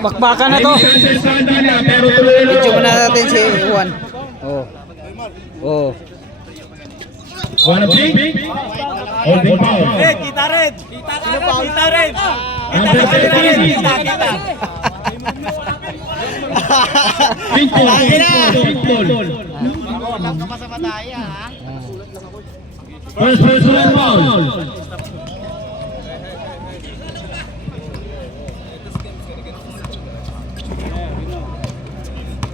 Bakbakan na to. Video muna natin si Juan. Oh. Oh. Wanna pink? Holding foul. Kita rin. Kita rin. Kita. Pink ball. Pink ball. First personal foul.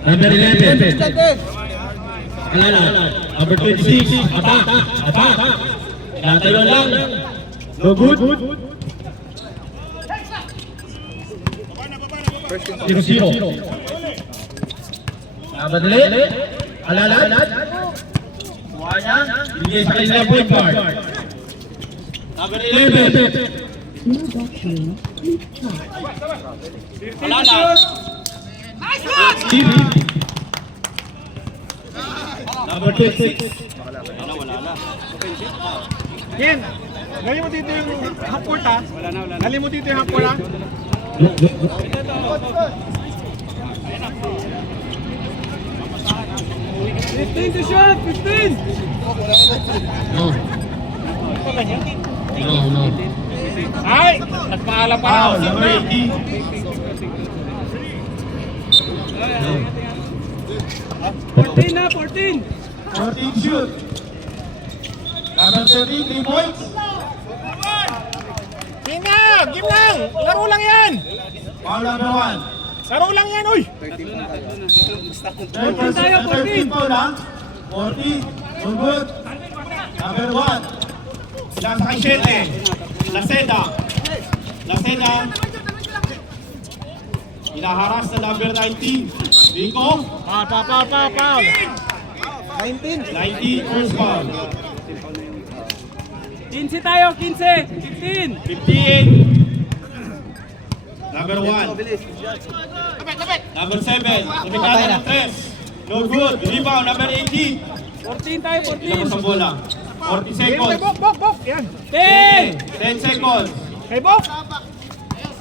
Number 11. Alala. Number 26. Attack. Natalo lang. No good. 0-0. Nabadali. Alala. Kuha niya. Bigay sa kanila point guard. Number 11. Alala. Steve. Number 26. Wala. Ken, galing mo dito yung half court ha? Wala na. Galing mo dito yung half court ha? 15 to shot! 15! No. Ay! Nagpaalam pa Foul. ako. Number 18. No. 14 na, 14! 14 shoot. Number 13, 3 points. Game lang! Laro lang yan! Foul number 1. Laro lang yan, uy! 13 foul lang. 40. No good. Number 1. Nasa kay Shete. Laceda. Inaharas na number 19. Rico. Foul. 19, first foul. 15 tayo, 15. 15. Number 1. Number 7. Tumikada ng 3. No good. Rebound, number 18. 14 tayo, 14. Ilabas ang bola. 40 seconds. Bok. Yan. 10 seconds. Kay Bok.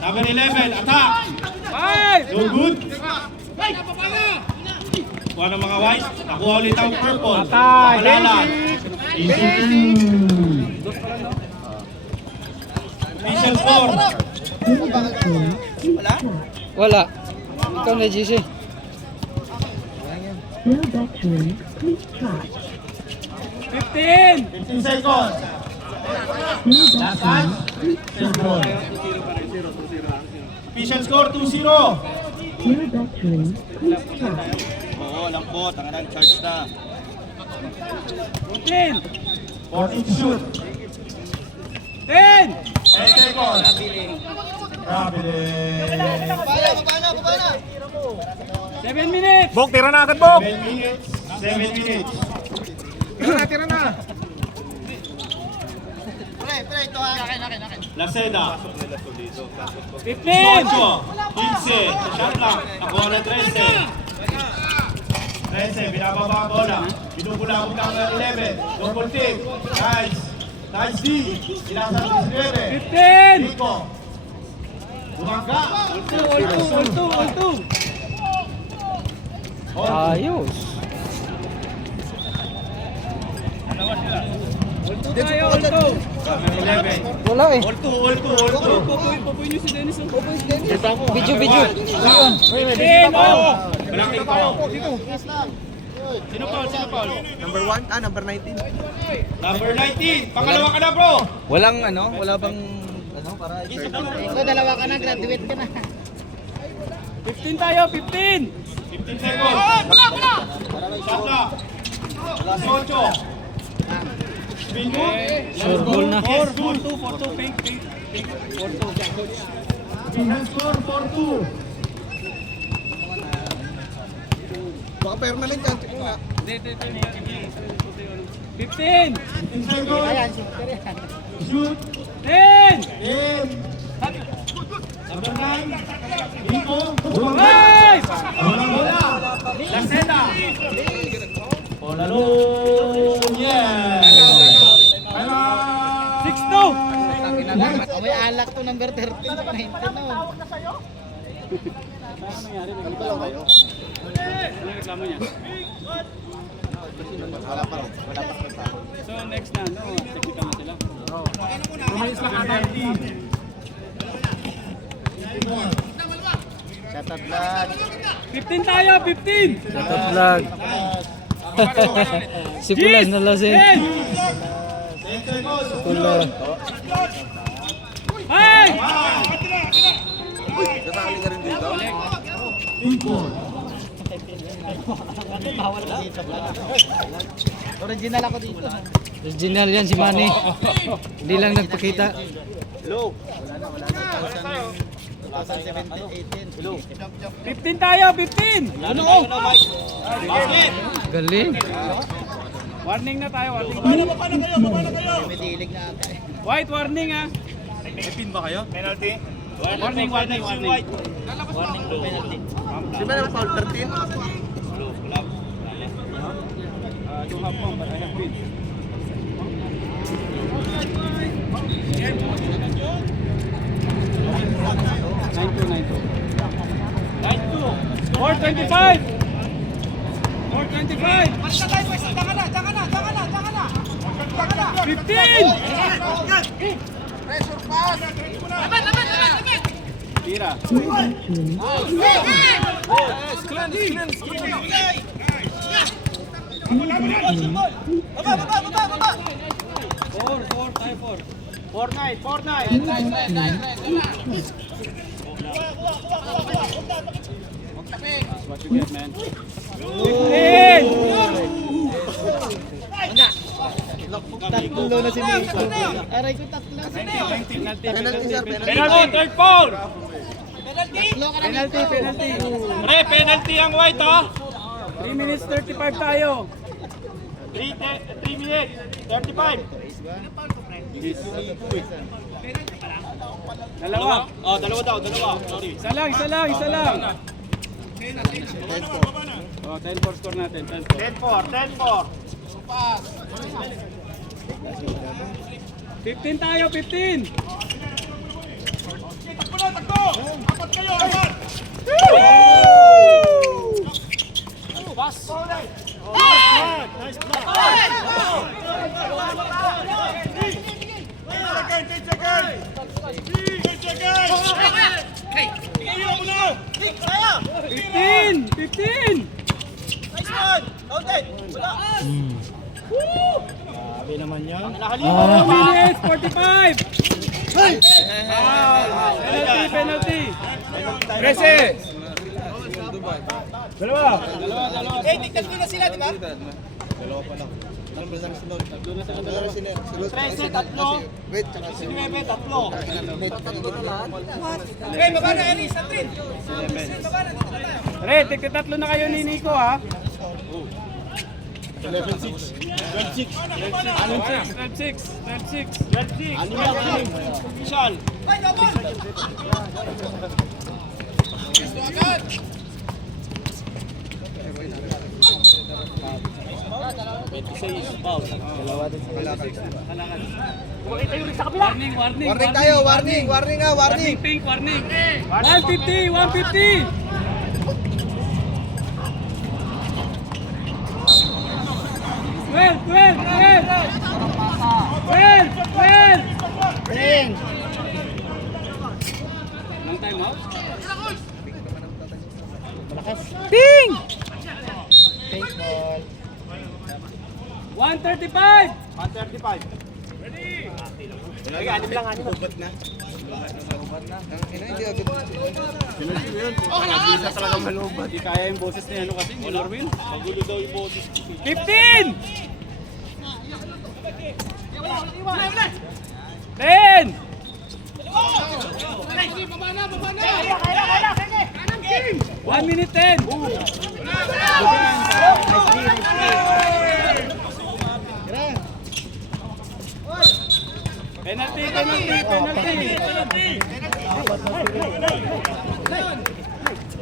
Number 11, attack. 5. No good. Kuha ng mga white. Nakuha ulit ang purple. Malala. Easy. Official score. Wala. Ikaw na, GC. No battery, please try. 15 seconds. Last one. Third ball. Official score 2-0. No battery, please try. Oo, lambot. Ang anong charge na. 14 shoot. 10 seconds. Grabe din. 7 minutes. Bok, tira na agad, Bok. 7 minutes. 7 minutes. Tira na. Laceda. 15. 15. Shot lang. Nakuha na 13. 13. Binababa ang bola. Binubulabog ng 11. Double kick. Nice D. Sinasa ng 11. 15. Rico. Bumangga. All two. Ayos. All two. 11. Wala eh. All two. Pupuin nyo si Dennis. Video. Ayun. Malaki tayo. Sino Paul? Number 1? Number 19. Number 19. Pangalawa ka na, bro. Walang wala bang para Dalawa ka na, graduate ka na. 15 tayo, 15. 15 seconds. Shot na. Alas 8. Spin move. Sure ball na. 4-2. Fake. Final score 4-2. baka permanent yan. 15. 15 seconds. Shoot. 10. In. Number 9. Rico. Five. Walang bola. Laceda. Polalo. Yeah. Bye-bye. 6-2. May alak to number 13, 19 no. Ano nangyari? Nagreklamo kayo? Ano reklamo niya? Wala pa. So next na, no? Technical na sila. Umalis lang ata. Shut up vlog. 15 tayo, 15! Ito vlog. Si Pulan na lasing. 10! Pulan. Hey! Kasali ka rin dito. Bawal ako dito vlog. Original ako dito. Original yan si Manny. Hindi lang nagpakita. Hello. 2017-18. 15 tayo, 15! Ano? Galing. Warning na tayo, warning. May dilig na ata eh. White warning ha. Penalty. Warning. Warning to penalty. Di ba naman foul 13? You have fun, but I have been. Nine two. 425. 15. Tira. Four nine. That's what you get, man. 15. Tatlo na si Nico. Aray ko tatlo. Penalty sir, penalty. Penalty, third foul. Tatlo ka na Penalty, dito. penalty. Pre, penalty ang white, oh. 3 minutes 35 tayo. 3 minutes, 35. Dalawa. Oh, dalawa daw. Sorry. Isa lang. Oh, 10-4 score natin. 10-4. 10-4. 15 tayo, 15. Sabi naman yan. 2 minutes 45. Penalty. Prese! Dalawa. Dalawa pa lang. Anong ba na sunod? Dalawa sila. Sunod. 13, tatlo. Wait, tsaka si 9, tatlo. tatlo na lahat. Re, tigtatlo na kayo ni Nico ha. 11-6. 12-6. 12-6. Visual. Warning. Warning tayo, warning nga, warning. Pink, warning. 150. 12. Nang time out? Ping! Pink ball. 135. 135. Ubat na. Hindi agad. Nag-isa talaga malubat. Hindi kaya yung boses ni ano kasi, ni Norwin. Magulo daw yung boses. 15! 10! 1 minute 10! Penalty!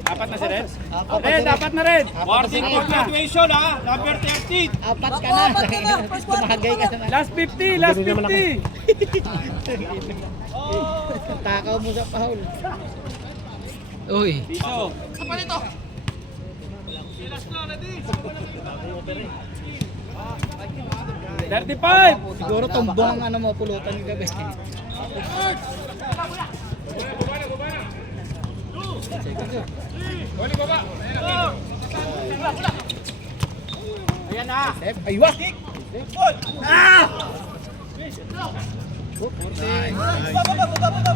Apat na si Red? Red, apat na Red! Warning for graduation, ha? Number 13. Apat ka na. Tumagay ka na. Last 50! Last 50! Takaw mo sa foul. Uy. Piso. 35. Siguro tumbong ang ano mo, pulutan yung gabi. Ayan na. Aywa!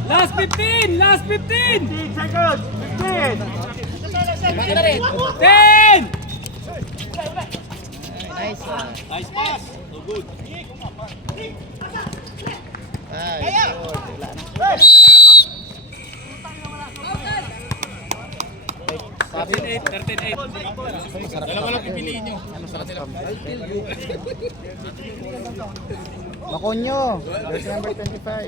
Last 15. Last 15. 15 seconds. 15. 10. Nice. Nice pass. So good. Ay, wala na. Sabi 13-8. dalawa lang pipiliin nyo. Masarap ka. Makonyo, jersey number 25.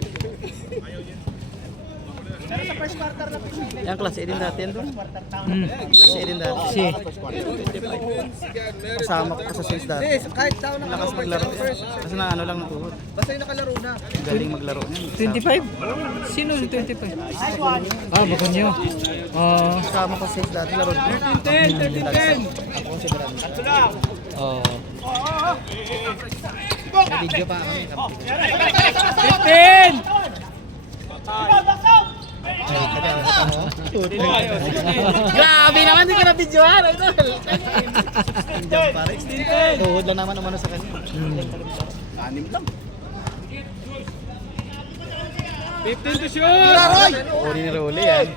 Yan, klase din dati yan doon. Klase din dati. Si. Kasama ko sa sales dati. Kahit down na Lakas maglaro. Kasi na ano lang tuhod. basta yung nakalaro na. Galing maglaro niyan. 25? Sino yung 25? Ah, bakon nyo. Oh. Kasama ko sa sales dati. Laro din. 13-10. Ako konsideran. Oh. May video pa kami. 15. Grabe naman, hindi ka na videohan. Tuhod lang naman umano sa kanya. 15 to shoot. Uli ni Rolly yan.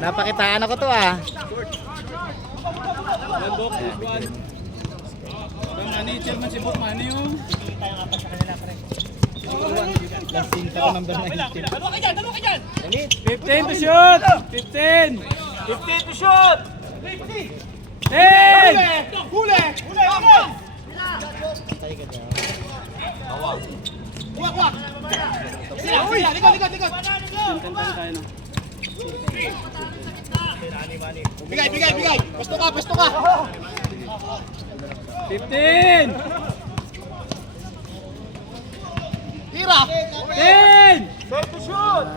Napakitaan ako to ah. Mani, chairman si Book Mani yung. Last scene pa ko number 19. 15 to shoot. 15. 15 to shoot. 10. Huli. Patay ka dyan. Bigay! Pasto ka! 15. Tira! 10. Set to shoot.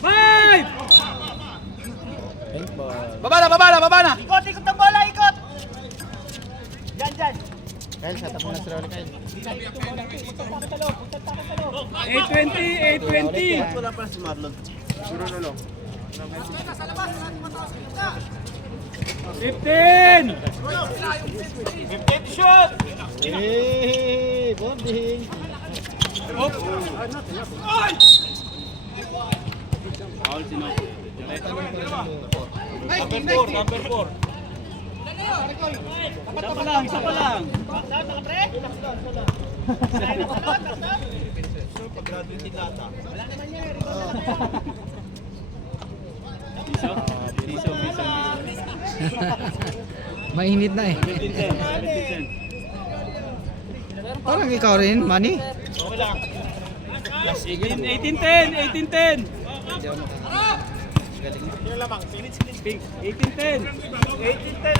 5. Baba na! Ikot ng bola, ikot! Kyle, shut up muna si Rolly, Kyle. 820. Wala pa si Marlon. 15. 15 to shoot. Hey, bonding. Number 4. Isa pa lang. Mainit na eh. Parang ikaw rin, Manny. 18-10. 18-10. 18-10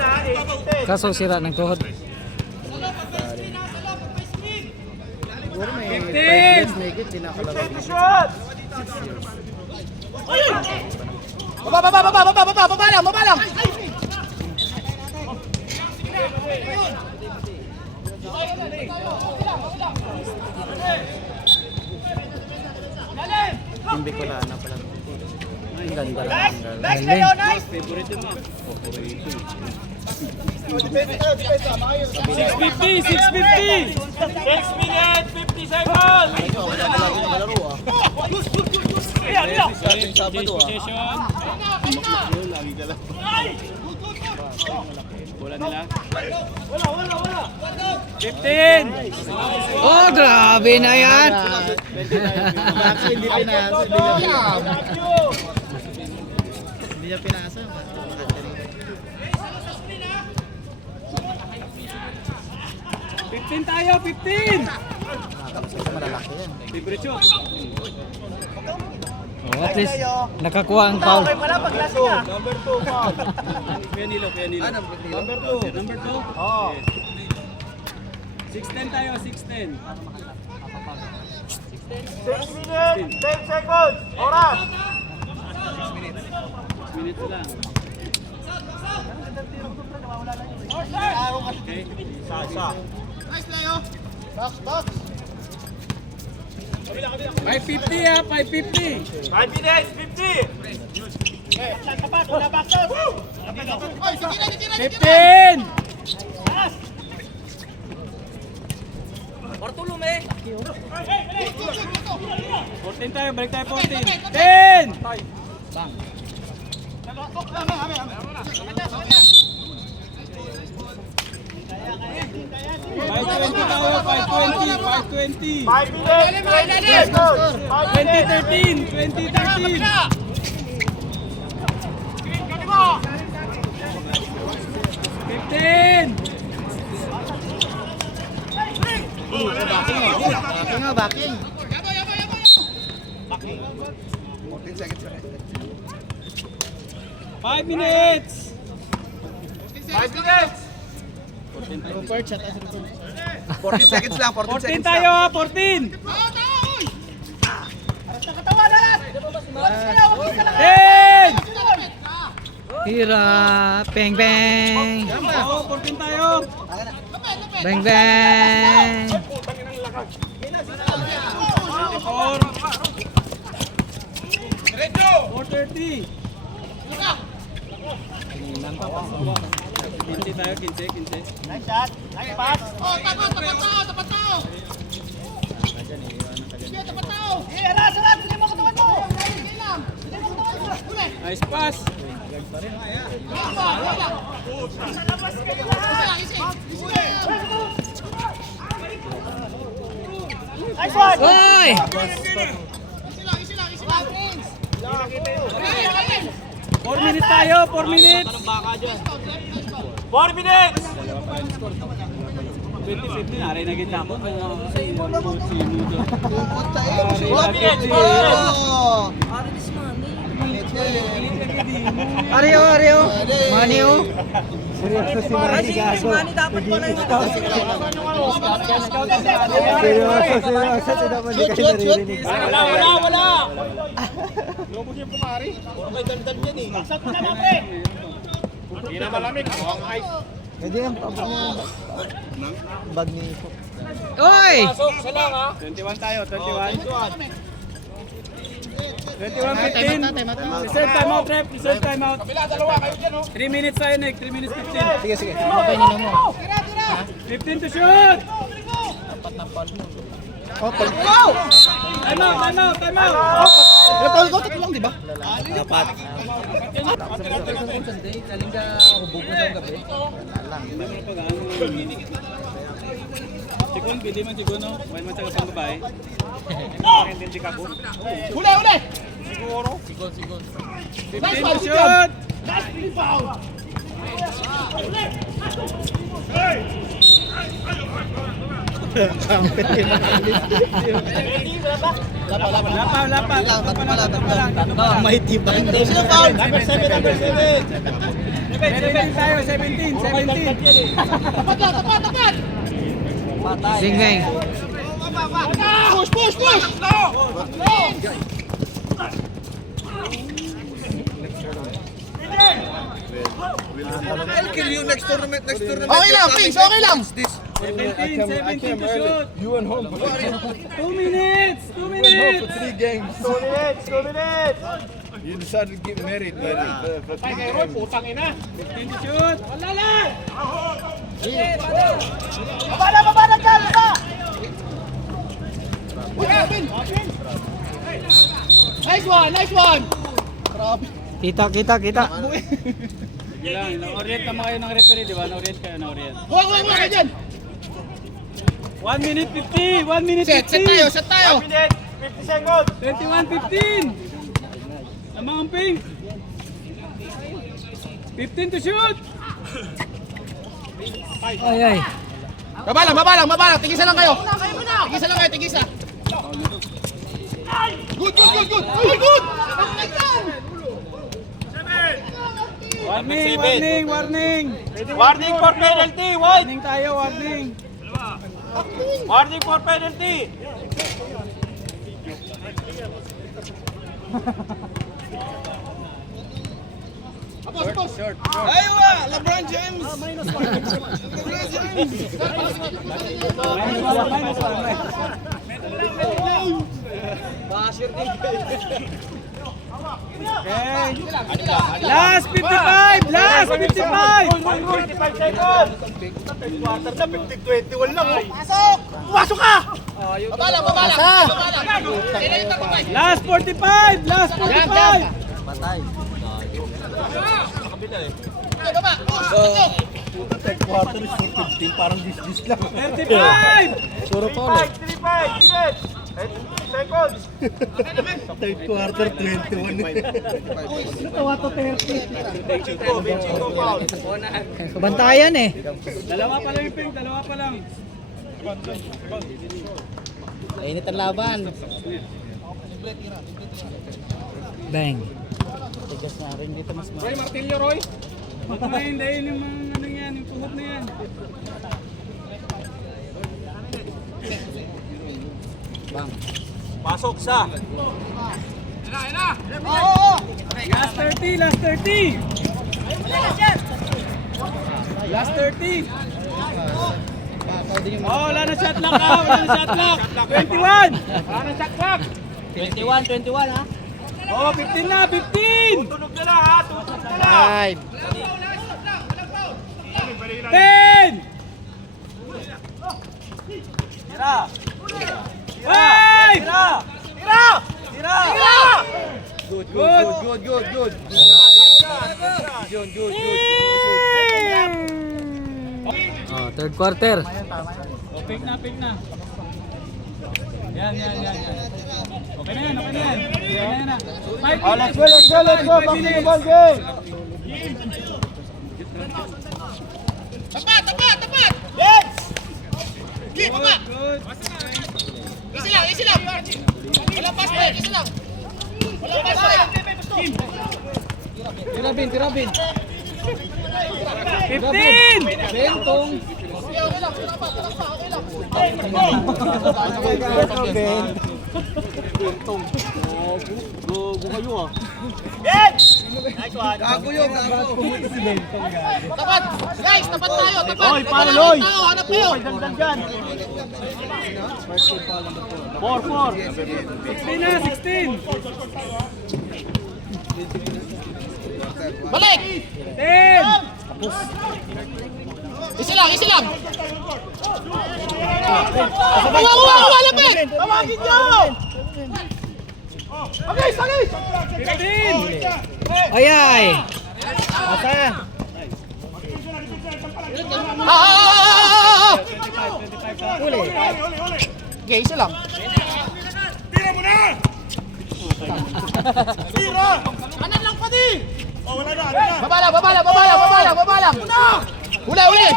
ha, 18-10. Kaso sira ng tuhod. Siguro may 5 15. years na higit, di nakalaro. Shot! Baba lang! Yung Bicolana pala. Ang ganda lang. Ang ganda. Nice kayo, nice! Favorite mo. 650! 6 minutes, 50 seconds! Starting Sabado ah. Bola nila. 15. Oh, grabe na yan. Actually, hindi pinasa. Hindi niya pinasa. 15 tayo, 15. Malalaki yan. Favorite shot. Oh, at least nakakuha ang foul. Number 2, foul. Pianilo. Number 2. Number 2. Oh. 6'10 tayo, 6'10. 6 minutes, 10 seconds. Oras. Minutes lang. Box. 550 ah, 550. 5 minutes, 50. 15! Bartolome. 14 tayo, balik tayo 14. 10! Bang. 520 tayo, 520. 5 minutes, 20 seconds. 2013. 15! Backing. 14 seconds pa. 5 minutes! 5 minutes. 14 seconds lang, 14 14 seconds tayo lang. ah, 14! 10! Hira. Bang bang. Oo, 14 tayo. Bang bang. 430. 15 tayo, 15. Nice shot. Nice pass. Nice pass. Nice one. Hoy! 4 minutes tayo, 4 minutes. 4 minutes. 2015, narin na gitna ko. Pupunta eh. 4 minutes. Areo. Manio. Seryoso si Manny gago. dapat pala yung Seryoso si naman di kayo naririnig. Wala. Lubos yung pumari. Okay, dandan yan eh. Saksak mo naman, pre. Hindi na malamig. Mukhang ice. Pwede yung bag ni Iko. Oy! Pasok, isa lang ha. 21 tayo, 21. 21-15. Reserve timeout, rep. Reserve timeout. 3 minutes tayo, Nick. 3 minutes 15. Sige. Okay, nino mo. 15 to shoot! Oh, pag... Time out! Repol ko, tatlo lang, di ba? Dapat. Sikon, pili man siguro, no? May man sa kapang babae. Hindi ka po. Huli. 15 to shoot! Lapa. May tibay. Sino foul? Number 7. 17 tayo, 17. Singay. Push. I'll kill you next tournament. Okay lang, please. Okay lang. 17 to shoot! You and home. 2 minutes! 2 minutes! 3 games. 2 minutes. You decided to get married, man. Ay, ngayon, putang ina. 15 to shoot! Wala lang. Baba dyan. Nice one. Kita. Na-orient naman kayo ng referee, di ba? Na-orient kayo, na-orient. Huwag dyan. 1 minute 50! 1 minute 50! Set tayo. 1 minute, 50 seconds. 21-15! Tama ang ping! 15 to shoot! Ay. Baba lang. Tigisa lang kayo. Tigisa. Good. Warning! Warning for penalty. White. Warning tayo, warning! Warning for penalty. Last 55! Last 55! 25 seconds! Quarter na, 15-21 lang. Pasok! Pumasok ka! Last 45! Last 45! Quarter is 15, parang dis lang. 35! Puro pa ulit. 35 minutes! 8 seconds! Third quarter, 21. Bantayan eh. Dalawa pa lang yung ping, dalawa pa lang. Init ang laban. Bang. Tigas na rin dito mas Roy, martilyo Roy! Huwag mo hindayin yung mga ano yan, yung puhot na yan. Pasok sa! Last 30! Last 30! Last 30! Oh, wala na shot lock ha! Wala na shot lock! 21! Wala na shot lock! 21 ha? Oh, 15 na! 15! Tunog na lang ha! Tunog na lang! 10! Tira! 5! Tira! Tira! Tira! Good! Oh, third quarter. Oh, pick na. Yan. Okay na yan. Yan na. Oh, let's go! Back to the ball game! Tapat! Yes! Good. Easy lang. Walang pass break, easy lang. Walang pass break. Tirabin. 15! Bentong. Yes! Nice one! Tapat! Guys, tapat tayo, tapat! Oy, paano, Loy? Hanap tayo! Dagdag dyan! 4-4! 16 na, 16! Balik! 10! Easy lang! Uwa, lapit! Tawagin nyo! Okay, sagay! 15! Ay. Uli. Okay, easy lang. Tira mo na! Tira! Kanan lang pati! Oh, wala na! Baba lang! Uli!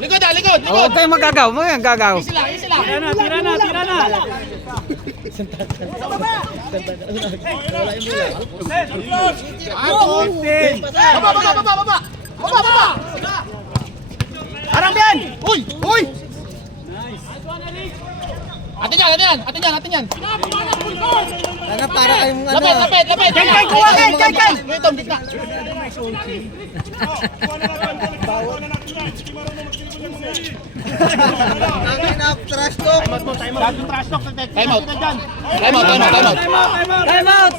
Likod! Oh, huwag kayong magagaw. Easy lang! Tira na! Baba! Harang yan! Uy! Atin yan! Para kayong Lapit! Kay! Itong gitna! Trash talk. Time out!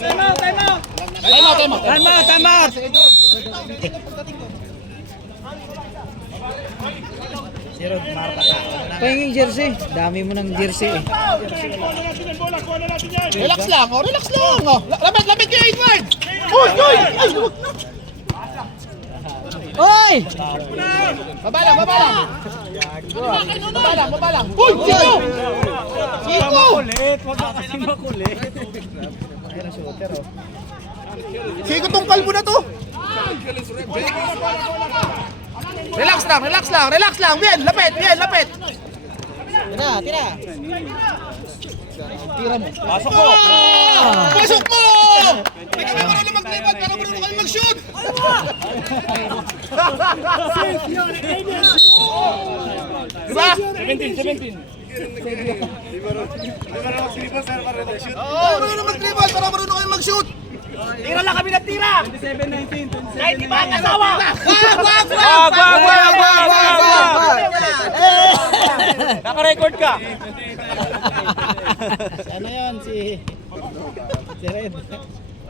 Pahinging jersey. Dami mo ng jersey eh. Relax lang! Lapit kayo, Edward! Uy! Oy! Baba lang! Uy! Siko! Huwag na kasi makulit. Siko tong kalbo na to! Relax lang! Bien, lapit! Tira mo. Pasok mo! Hindi kami marunong maglipad, pero marunong kami mag-shoot! Diba? 17. Marunong mag-dribble para marunong kayo mag-shoot. Tira lang kami ng tira! 27-19. Kahit di ba ang asawa! Naka-record ka. Ano yun? Si Red.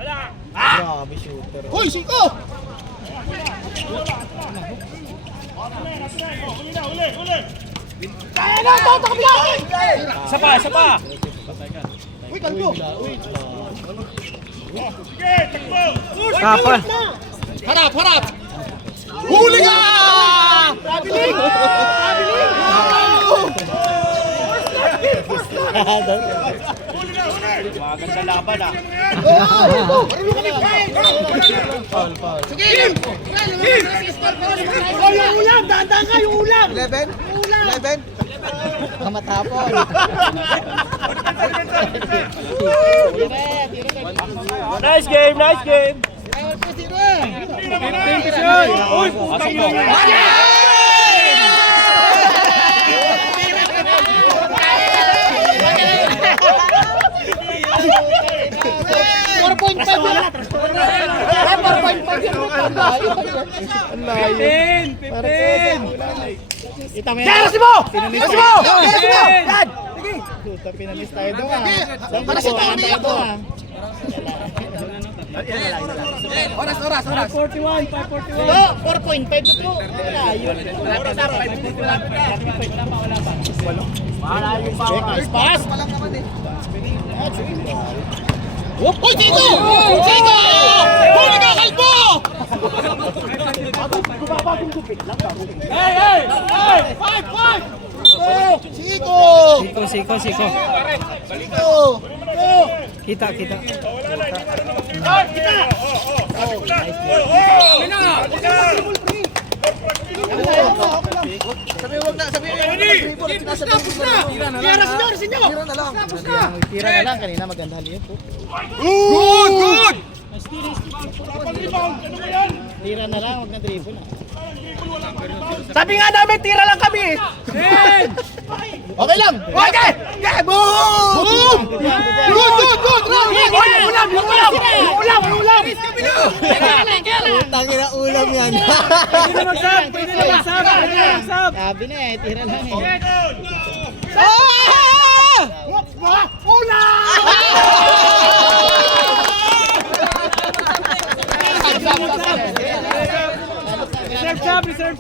Grabe shooter. Hoy, siko! Kaya na! Ito! Ito kabila! Isa pa. Uy, kalbo! Kapal. Harap, harap! Huli ka! Traveling! Maganda laban ah. Sige! Oh, yung ulam! Dahan-dahan ka yung ulam! 11? 11? Kamatapon. Nice game. 15 shoot. Uy, putang ina. Kaya mo! Kasi mo! Yan! Pinalis tayo doon. Para sa taon niya to. Oras! 541. 4.5 to 2. Pass! Uy, Chico! Chico! Huli ka, kalbo! Hey! Five! Siko! Siko. Siko! Kita. Sabi wag na, sabi Tira na lang. Tira na lang kanina maganda halin po. Good! Tira na lang, wag na dribble. Sabi nga namin, tira lang kami! Okay lang! Okay! Yeah! Boom! Good! Yung ulam! Tangin na ulam yan. Pwede na mag-sub. Sabi na eh, tira lang eh. Reserve sub.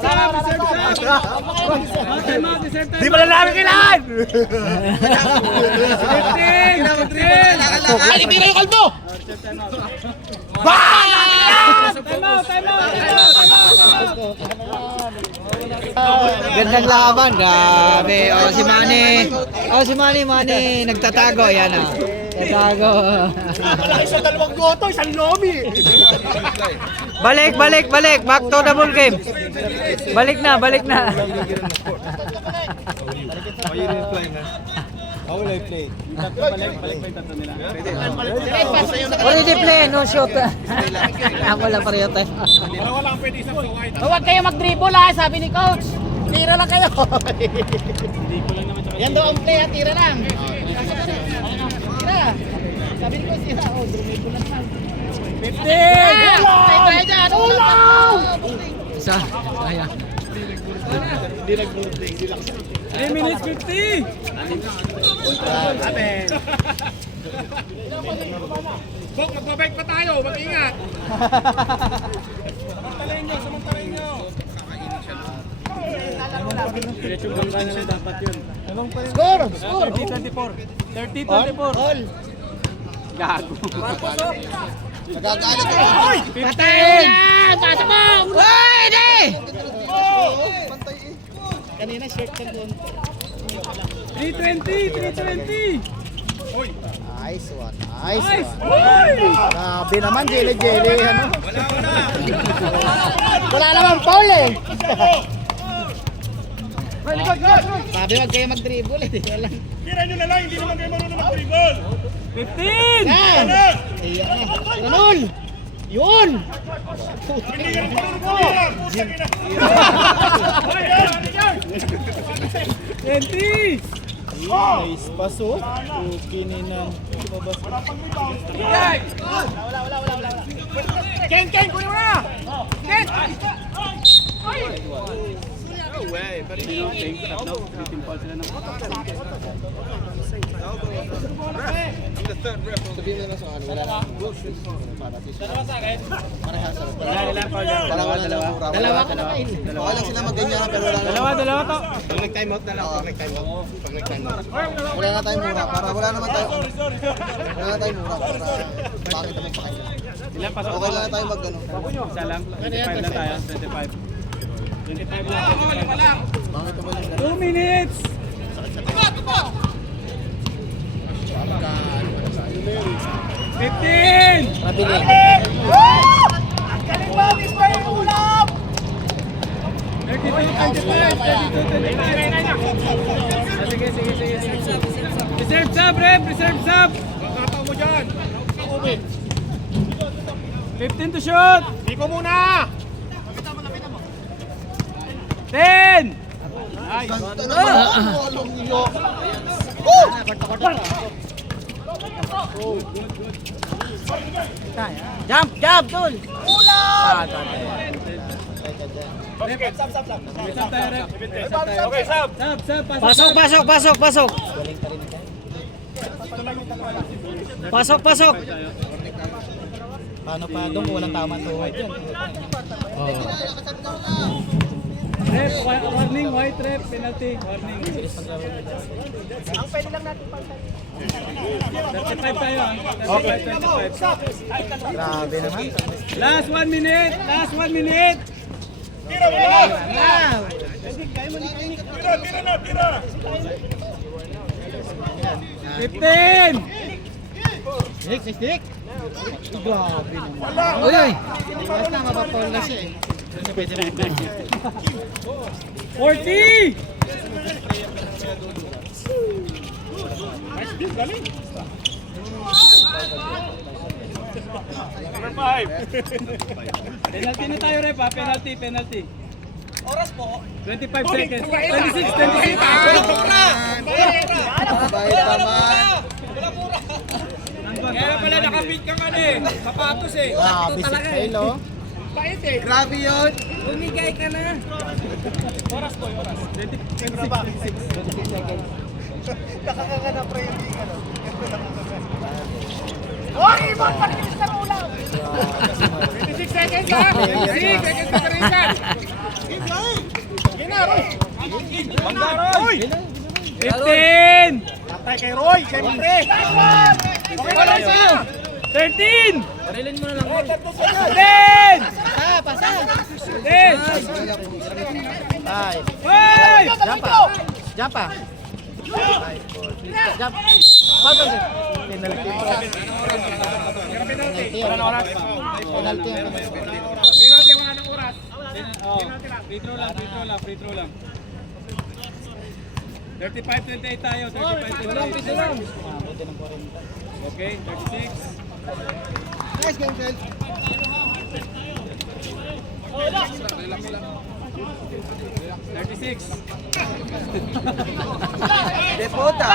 Di ba lang namin kailangan? 15. Ali, tira yung kalbo! Time out. Gandang laban, grabe. Si Manny, nagtatago, yan ah. Tatago. Malaki sa dalawang goto, isang lomi! Balik. Back to the ball game. Balik na. Already play, no shot. Wala pa rin tayo. Huwag kayo mag-dribble ha, sabi ni coach. Tira lang kayo. Yan daw ang play ha, tira lang. Tira. Sabi ni coach, tira. Oh, dribble lang lang. 15. Tayo dyan. Ulam! Isa. Kaya. 3 minutes 50. Bok, magbabike pa tayo. Mag-ingat. Samantalain nyo. Diretsong gangga na lang dapat yun. Score! 30-24. All! Gago. Nagagalit ako. 15. Pasa mo! Pwede! Kanina shirt ka doon. 320. Nice one. Nice. Grabe naman, jelly. Ano? Wala naman foul eh! Sabi wag kayo mag-dribble eh. Wala. Tira nyo na lang. Hindi naman kayo marunong mag-dribble. 15. Yan! Ganun! Yun! Hindi ka rin marunong mag-dribble. Pusang ina. 20. Nice pass oh. Okay na. Ken, kunin mo na! Ken! Sabihin mo na sa ano, wala na. Dalawa sa akin. Parehas. Dalawa. Dalawa ka na kain. Okay lang sila magganyan pero wala na. Dalawa to. Pag nag-time out na lang. Pag nag-time out. Wala na tayong mura. Wala na tayong mura. Para bakit naman sa kanila. Ilan pasok? Okay lang na tayo mag ano. Isa lang. 25 lang tayo. 25. 25 lang. Bakit naman yung 2 minutes! Tupa! 15! Mabili. Galing ba? Ismail yung ulam! 32, 25. Sige. Reserve sub, rep! Reserve sub! Kakataw mo dyan! 15 to shoot! Biko muna! 10! walong iyo. Jump, tol. Sub tayo, rep. Okay, sub! Sub, Pasok. Pasok. Paano pa doon kung walang tama tuhod yan? Rep, warning, white rep, penalty, warning. Ang pwede lang natin pang 35 tayo ah. 35, 25. Grabe naman. Last 1 minute! Last 1 minute! Tira! 15! Stick. Grabe naman. Uy. Basta mapapol na siya eh. 40! Number 5. Penalty na tayo, rep ha? Penalty. Oras po. 25 seconds. 26. Mabait naman. Kaya pala nakapit ka man eh. Sapatos eh. Grabe si Kyle oh. Bait eh. Grabe yun. Bumigay ka na. Oras po, oras. 26. Nakakagana pre yung tingin ano. Oy, Ibon! Panilis ng ulam! 26 seconds lang! 26 seconds na rin yan! Sige na, Roy! Banda, Roy! 15! Patay kay Roy! Kay Matre! Okay na lang siya! 13! 10! Pasa. 10! Ay. 5! Jump pa. Jump. Penalty pa. Penalty, wala na oras. Penalty. Penalty, wala ng oras. Oh, free throw lang. 35-28 tayo, 35-28. Okay, 36. Nice game, Kyle. 36. Deputa.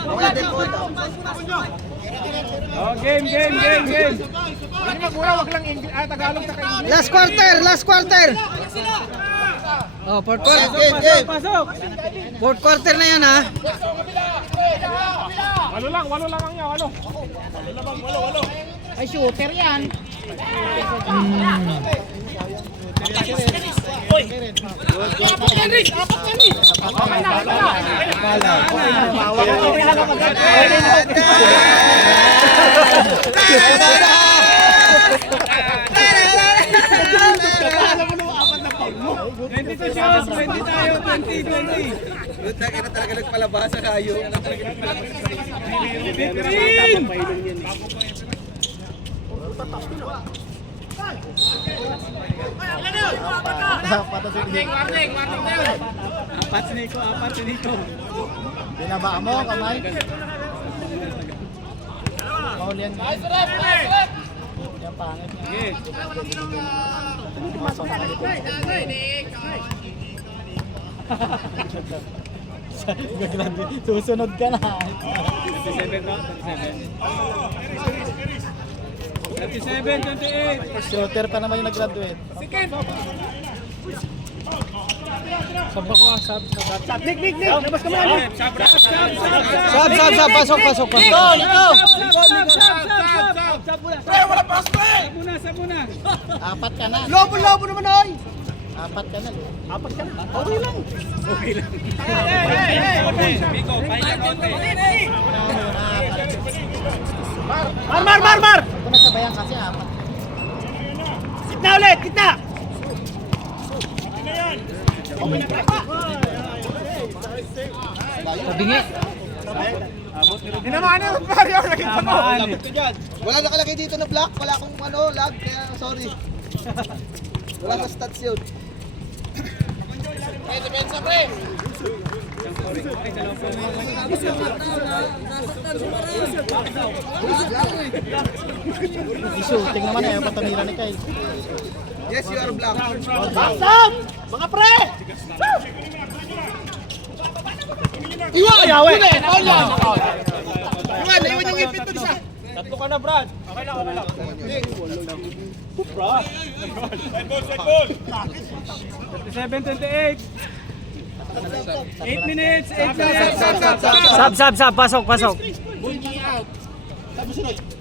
Mga deputa. Oh, game. Ano magmura, wag lang Tagalog sa English. Last quarter. Oh, fourth quarter. Pasok. Fourth quarter na yan ha. Walo lang ang niya, walo. Ay, shooter yan. Apat yan, Rick! Okay na, 22 shots, 20 tayo, 20. Kaya talaga nagpalabasa kayo. 15! Warning na yun. Apat si Nico. Binaba mo, kamay. Paul yan. Nice rep! Yan pangit. Sige. Susunod ka na. 37 ba? 37, 28. Shooter pa naman yung nag-graduate. Second. Sab ako, sab. Nick. Labas ka muna. Sab, pasok. Sab muna. Apat ka na. Lobo naman ay. Apat ka na. Okay lang. Biko, pahinga konti. Mar. Ito na sabayan kasi apat. Kitna ulit, kitna. Kabingi. Hinamaan yung Mario. Nakita mo. Wala nakalagay dito na block. Wala akong lag. Kaya sorry. Wala sa stats yun. Isuting naman eh. Patanira ni Kyle. Yes, you are black. Sam! Mga pre! Iwan! Yawe! Iwan yung ipit doon isa. Tatlo ka na, Brad. Okay lang. 37, 28. 8 minutes, 8 minutes. Sab, pasok.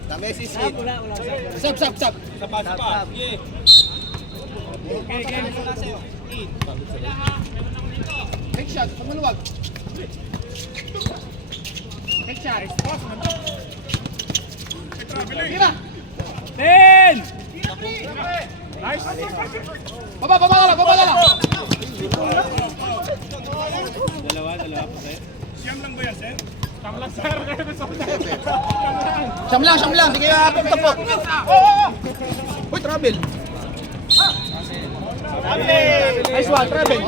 Dami si Sid. Sab. Sa pa. Sige. Okay, game. Take shot, maluwag. Take shot. Tira! 10! Nice! Baba lang! Dalawa, pare. Siyam lang. Sige, tapok. Uy, travel. Nice one, travel.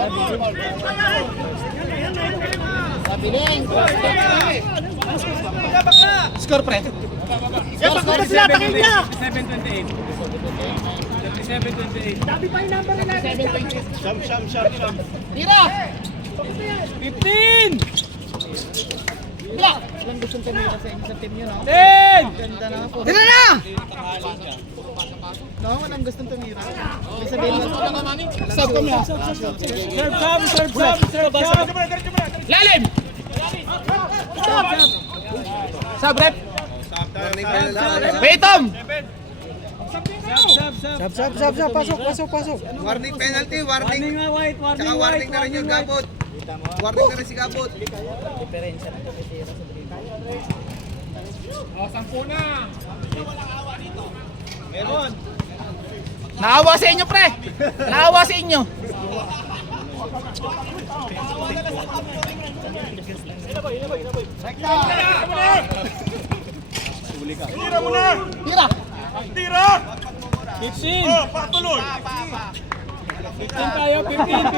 Score, pre. Score sila, takin niya. 37, 28. 37, 28. Sabi pa yung number na 7.6. Siyam. Tira! 15! Tira! Ilang gustong tumira sa inyo sa team nyo, no? 10! Ganda na po. Tira na! No, walang gustong tumira. May sabihin mo. Stop ka muna. Serve. Lalim! Sab, rep! Wait, Tom! Sab, pasok. Warning penalty, warning. Warning nga white, warning Tsaka white. warning na rin yung Gabot. Warning na rin si Gabot. Sampu na! Meron. Naawa sa inyo, pre! Naawa sa inyo! Tira mo na. Tira! Tira. 15! Oh, patuloy. 15 tayo, 15! 15!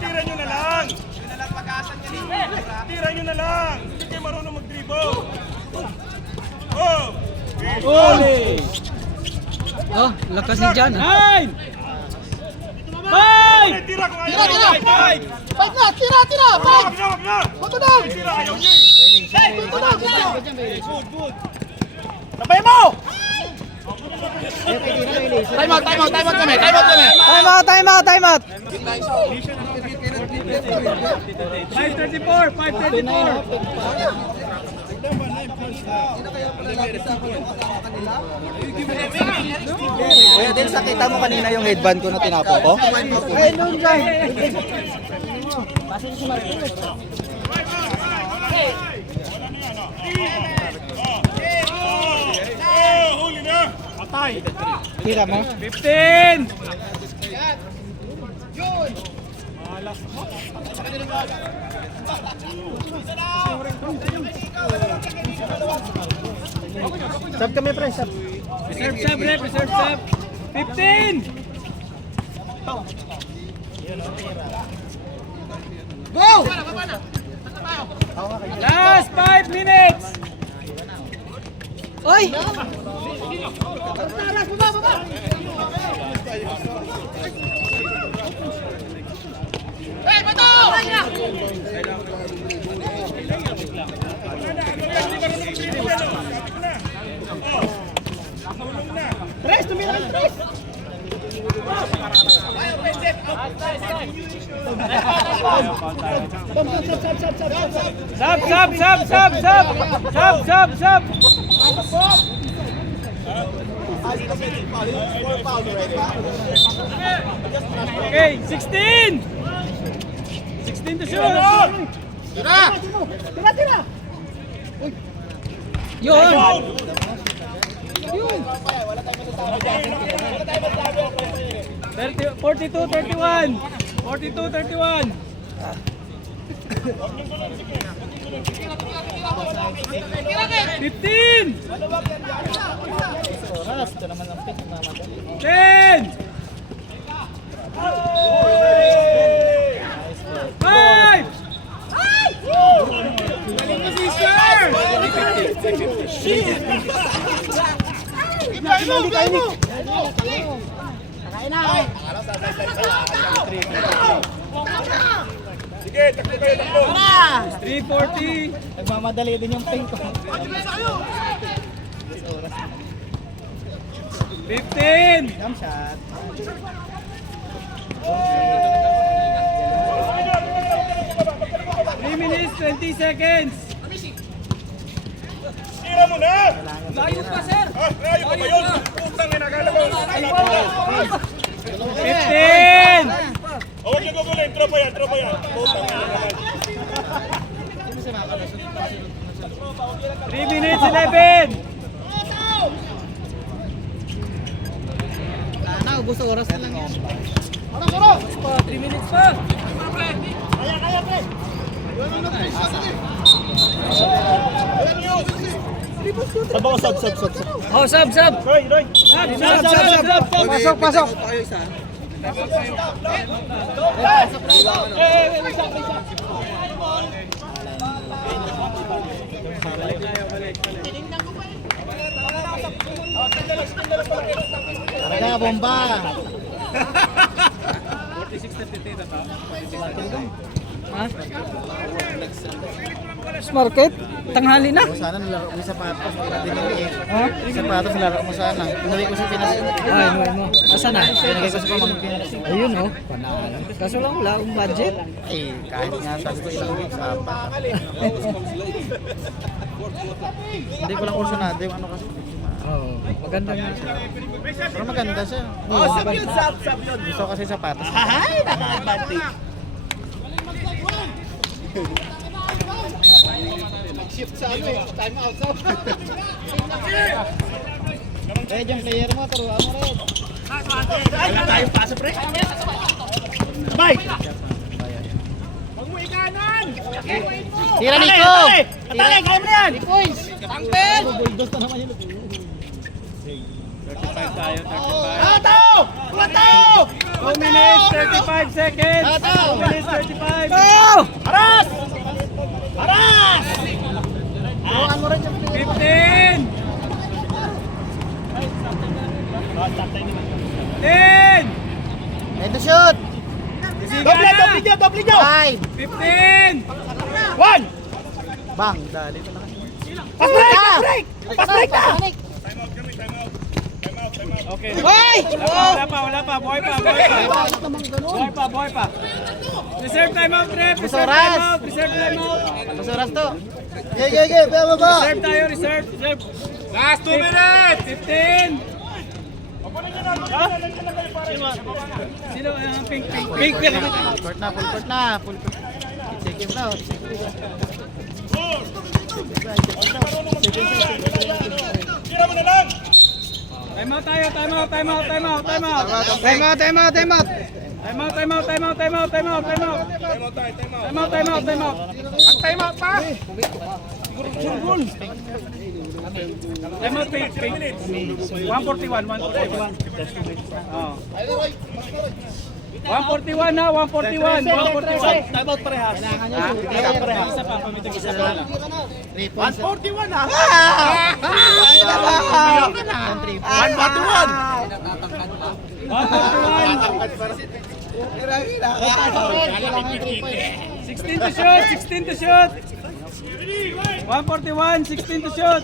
Tira nyo na lang. Tira nyo na lang. Hindi kayo marunong mag-dribble. Oh. Ole! Oh, lakas ni Jan. 9! 5! Tira kung ayaw. Tira! Five. Fight na! Tira! Fight! Wag na. Matulog! Tira, ayaw nyo eh. Matulog! Good. Sabay mo! Time out kami! Time out. 534! 534! Kuya Del, kita mo kanina yung headband ko na tinapon ko? Ay, doon dyan. Huli na. Tira mo. 15! Sab kami, pre. Sab. Reserve sub, rep. Reserve sub. 15! Go! Last 5 minutes! Oy! Sub. Okay, 16. 16 to shoot. Yun! 42-31. 42-31. 15. 10. 5. Sige, takbo kayo, takbo. 340. Nagmamadali din yung paint ko. 15. Jump shot. 3 minutes, 20 seconds. Tira mo na! Layo pa, sir. Layo pa ba yun? Putang ina, akala ko. 15. Huwag niyo gugulin, tropa yan. Putang ina naman. 3 minutes, 11. Sana, ubos sa oras na lang yan. 3 minutes pa. Oh, sub. Pasok. Talaga, bomba. 46-33 na to. Ha? Market? Tanghali na? Sana nalaro mo yung sapatos. Dinili eh. Ha? Yung sapatos nalaro mo sana. Pinuli ko sa Pinas. Ay, inuwi mo. Asan na? Pinagay ko sa pamangkin. Ayun oh, panalo. Kaso lang wala akong budget. Eh, kahit nga sabi ko ilang weeks, apat. Hindi ko lang kursunado yung ano kasi. Oh, maganda nga siya. Pero maganda siya. Oh, Gusto ko kasi sapatos. Ay, nakakabati. Shift sa ano eh. Time out sa. Red yung player mo, turuan mo red. Wala tayong pasa, pre. Sabay! Tira Nico! Atake, kaya mo yan! 2 minutes, 35 seconds. 2 minutes, 35. Oh! Aras! Aras! 15. 10. Ready to shoot! Doble nyo! 5! 15. 1! Bang! Dali ito na. Pass break! Okay. Hoy! Wala pa. Buhay pa. Reserve timeout, ref. Reserve Busoras. timeout. Mas oras to. Gay! Baba! Reserve tayo, reserve. Last 2 minutes! 15. Sino ang pink? Full court na. Full court. Second na. Tira mo na lang! Timeout tayo, timeout. Timeout. Time out tayo, time out. Mag-time out pa! Timeout, pink. 141. Oh. 141 na, 141. Timeout parehas. Isa pa, pamitig isa pa lang. 141 na! 16 to shoot. 141, 16 to shoot.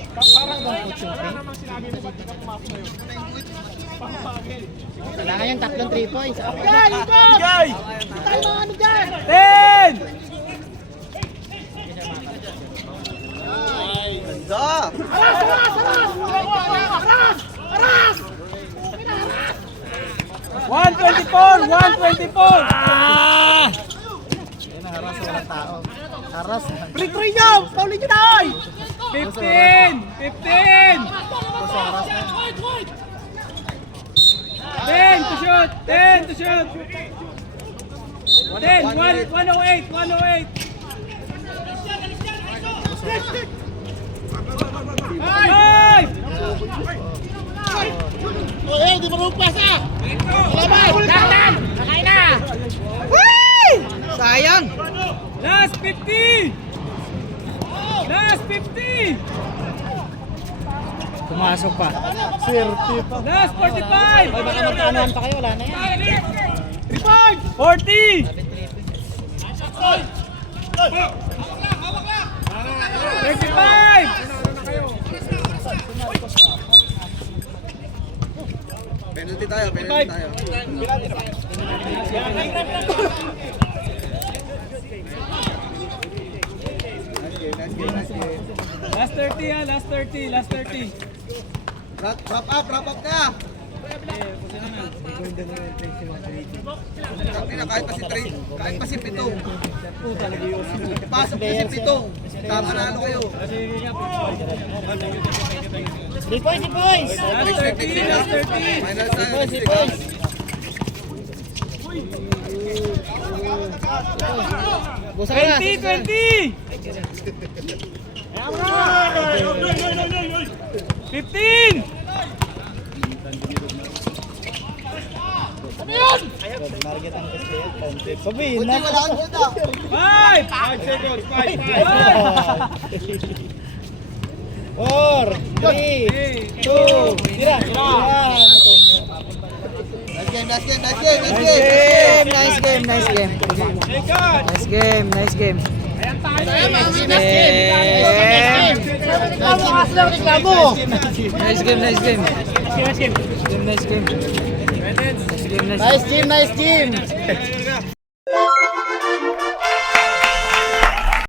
Kailangan yung tatlong 3 points. Bigay! 10! Ganda! 124! 124! Ah! Haras. Free nyo! Paulin nyo na oy! 15! 15! 10 to shoot! 10 to shoot! 10! 108! 108! Five! Di marunong pasa! Labay! Laktan! Nakain na! Sayang! Last 50! Last 50! Pumasok pa. Last 45! Baka magkaanuhan pa kayo, wala na yan. 40! 35! Penalty tayo, penalty tayo. Last 30 ha, last 30, last 30. Wrap up na! Kahit pa si Trey, kahit pa si Pitong. Pasok na si Pitong. Tama na ano kayo. 3 points! Last 30, last 30. Final time. Busa na. 20, 20! 15! Buti wala kang ganda. 5! 5 seconds, 5, 4, 3, 2, tira. Nice game. Nice game, nice game. Nice game. Nice game. Nice game. Nice game.